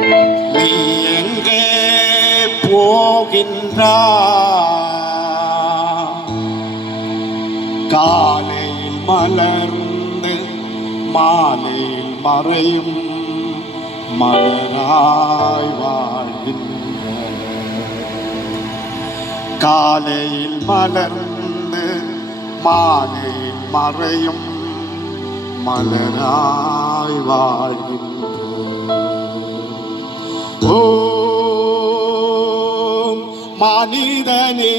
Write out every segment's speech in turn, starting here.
நீ எங்கே போகின்றாய்? காலையில் மலர்ந்து மாலையில் மறையும் மலராய் வாழ்கின்ற, காலையில் மலர்ந்து மாலையில் மறையும் மலராய் வாழ்கின்ற ஓ மனிதனே,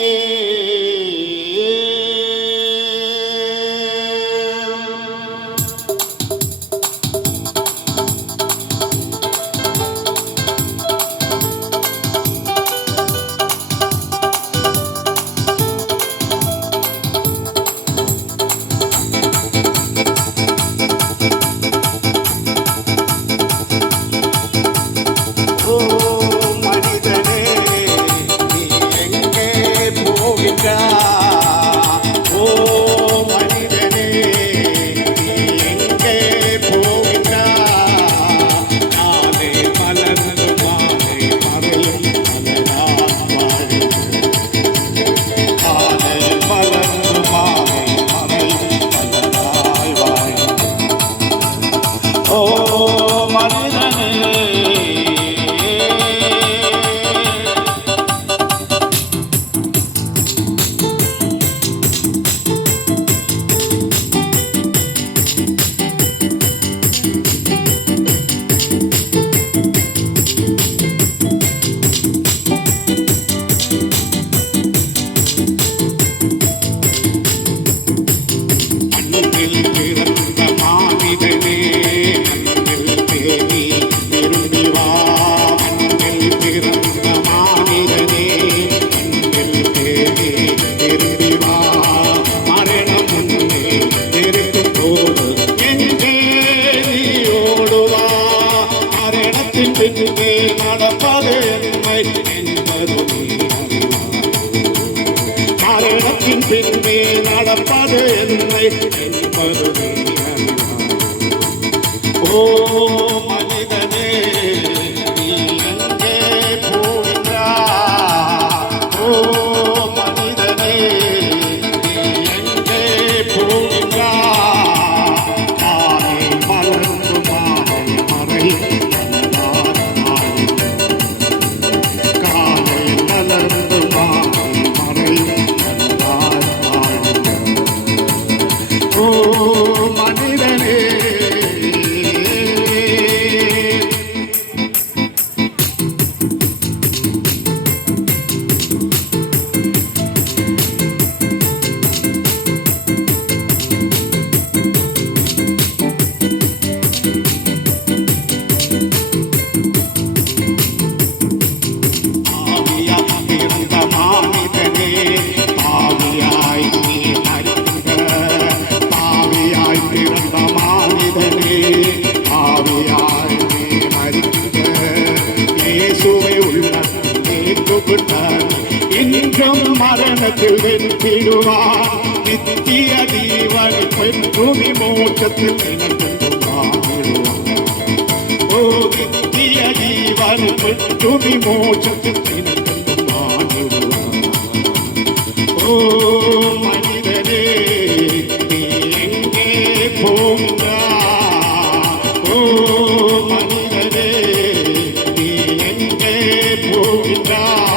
நடப்பது என்னை என்பது மரணத்தின் பின்பே நடப்பது என்னை என்பது ஓ மனிதனே, நீ எங்கே போகின்றாய்? ஓ மனிதனே, நீ எங்கே போகின்றாய்? காலை மலர்ந்து மாலை மறையும் இன்றும் மரணத்தில் வெற்றிடுவார், நித்திய ஜீவனை பெற்று விமோசத்தில் ஓ நித்திய ஜீவனை பெற்று விமோசத்தில் ஓ மனிதனே, நீ எங்கே போகின்றாய்? ஓ மனிதனே, நீ எங்கே போகின்றாய்?